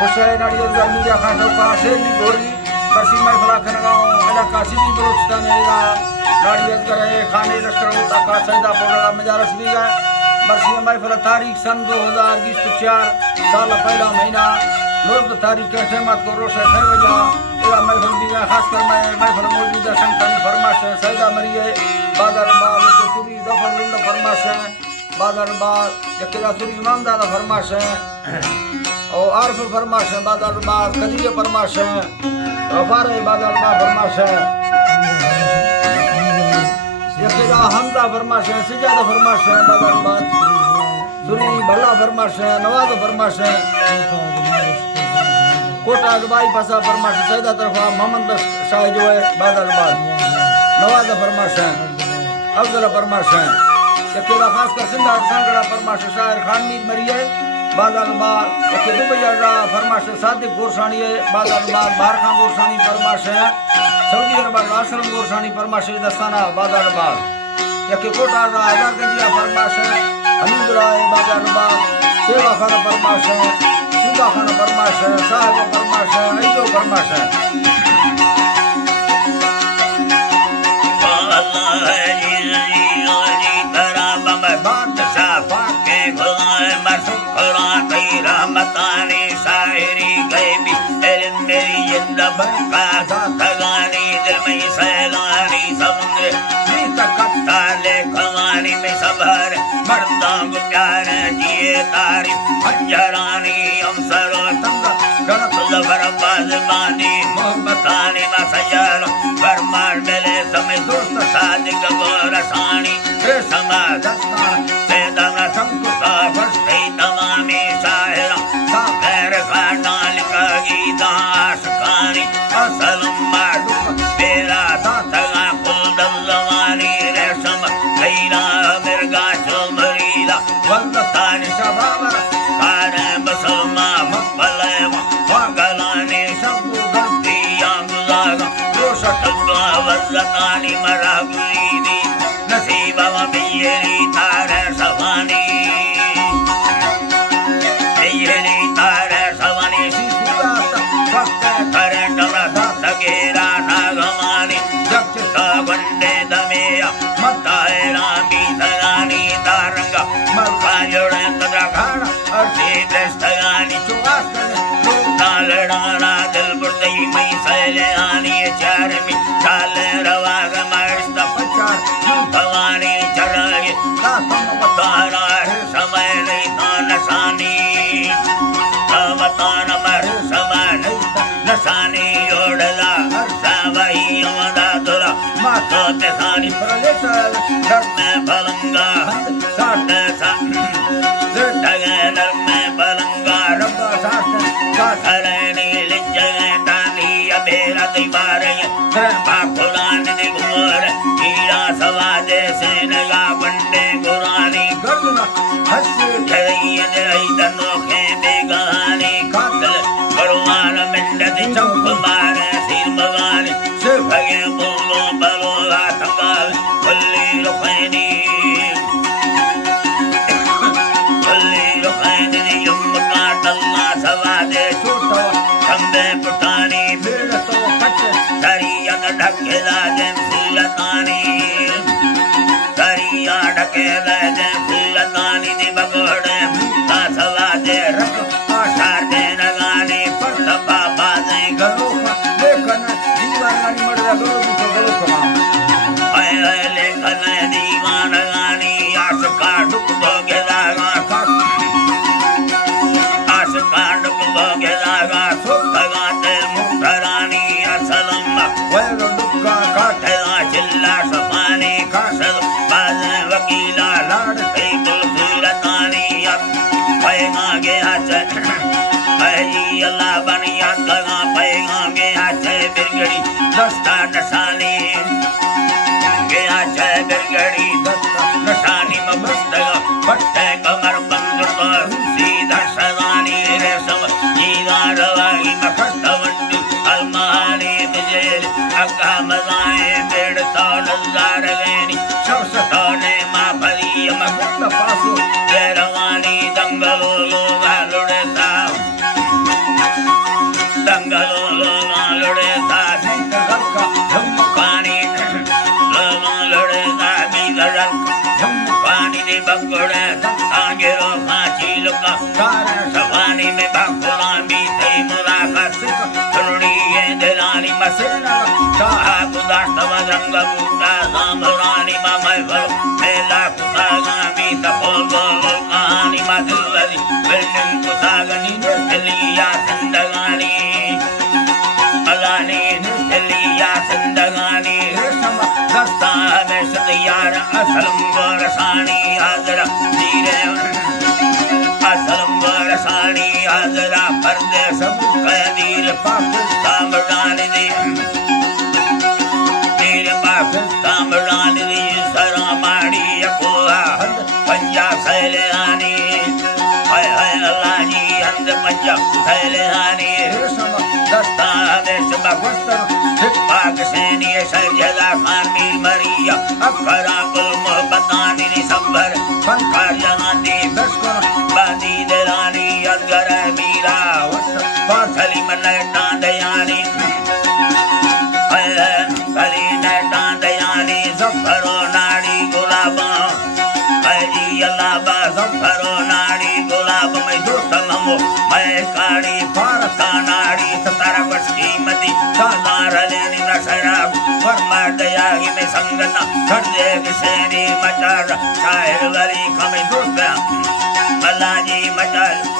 हुसैन अली मीरा खान चौका शेरली घोरी बसी महफला खनगांव इलाका सिटी बलोचिस्तान एरा गाड़ी करे खाने लश्कर होता का सैदा पोड़ा मजारस भी गए बसी महफल तारीख सन 2024 साल पहला महीना रोज तारीख के सहमत को रोशे थे वजह एरा महफल भी गए खास कर मैं महफल मौजूदा संतन फरमाश सैदा मरिए बादर बाल के पूरी जफर लिंद फरमाश बादर बाल यकेला सुरी इमाम दादा फरमाश और आरफ फरमाश बादर बाल कलिए फरमाश रफारे बादर बाल फरमाश यकेला हमदा फरमाश सिजादा फरमाश बादर बाल सुरी भला फरमाश नवाज फरमाश कोटा बाई फसा फरमाश सैदा तरफा मोहम्मद शाह जो है बादर बाल नवाज फरमाश अफजल फरमाश यकेला खास कर सिंधा सांगड़ा फरमाश शायर खान मीर मरिए बादल बाल यके दुबैया फरमाश सादिक गोरसानी बादल बाल बारखा गोरसानी फरमाश सऊदी अरब आश्रम गोरसानी फरमाश दस्ताना बादल बाल यके कोटा गंजिया फरमाश हमीद राय बादल बाल सेवा खान फरमाश सुबा खान फरमाश साहब फरमाश ऐदो फरमाश रहमतानी शायरी गैबी इल्म मेरी जिंदा का तगानी दिल में सैलानी समुद्र बीत कत्ता ले कवानी में सबर मर्दा को प्यार दिए तारीफ हंजरानी अमसरो तंग गलत जबर बाजमानी मोहब्बतानी मसजर फरमान मिले समय दोस्त सादिक गोरसानी रे समा दस्ता सैदा संकुता फर्स्ते तमामी शायरा साफेर खानाल का गीदाश खानी असल माडुक तेरा दातगा कुल दवानी रेशम लैला मिर्गा चुमरीला वंदतान शबाबर कारे बसलमा मकबलेवा वागलानी शब्बु गर्ती यांगुलागा रोशटगा वज़कानी मरागुईदी नसीबा वमीरी तारे सवानी वंदे दमेया मताए रामी सगानी तारंगा मलका जोड़े तदा खाना और सीधे सगानी चुवासन लोटा लड़ाना दिल बुर्दई मई सैले आनी चारमी चाले रवाग मर्द पचार यूं भवानी चढ़ाए कासम बताना है समय नहीं था नशानी बताना मर समय नहीं था नशानी ओढ़ला हर्षा वही अमदा दुरा माता ते सानी प्रलेचल घर में पलंगा साटे सान डगे घर में पलंगा रब्बा साटे कासरनी लिंजगे तानी अबेरा दीवारे धर्मा कुरान दी घोर हीरा सवादे से नगा बंदे गुरानी गर्दना हंस ठहरी दई दनोखे बेगानी कातल परवान मिंडदी चौक मारे सिर भवानी से भगे बोलो बलोला तंगाल बल्ली रुखैनी यम्मका टल्ला सवादे छोटो खंबे पुटानी भीड़ तो कच दरिया ढकेला दे फुलतानी दरिया ढकेला दे फुलतानी दी बगड़े मुक्ता सवादे रख आशार दे नगानी पड़ता बाबा दे गरोखा लेखन दीवानी मर्दा गरोखा आए आए लेखन दीवान गानी आस का डुक भोगे लागा आस का डुक भोगे लागा सुख गाते मुखरानी असलम वैर दुक्का काठला चिल्ला सफानी कासल बाजन वकीला लाड़ कई बुलसुरतानी पैगा गे हाथ आई अल्लाह बनिया गला पैगा गे हाथ बिरगड़ी दस्ता नशानी गे हाथ बिरगड़ी दस्ता नशानी मबस्तगा फटे कमर बंद तो सीधा सदानी रेशम जीवा रवाई मखत वंडू अलमानी बिजेल अका मजाए बेड़ तो नजार गैनी सब सतोने माँ भली मखत पासो रवानी दंगलो लो गालुड़े Sao Gol, Mela Kutagami, the Polgol, Ani Madhuri, Velin Kutagani, Elia Sandagani, Alani, Elia Sandagani, Dasta, Mesayara, Asalam Gorasani, Azara, Asalam Gorasani, Azara, Pardesam, Kadir, Pakistan, Marani, Kamarani, Saramani, Yakula, Punjab, Sailani, Alani, and the Punjab, Sailani, Dasta, Mesabakostan, Pakistani, Sajala, Khan, Maria, Akarakul, Mohabatani, Sambar, Pankarjanandi, Bandi, Delani, Adgara, Mira, Parsali, Malatan, Dayani. Zaffaro nadi gulaba, Haji Alaba, Zaffaro nadi gulaba, my dostamamo, my kadi, Parata nadi, Sataravasti mati, Samaraleni Nasarab, Varmadayagi me Sangana, Sarde Viseni Machar, Shahir Vari Kami Dostam, Malaji Machar.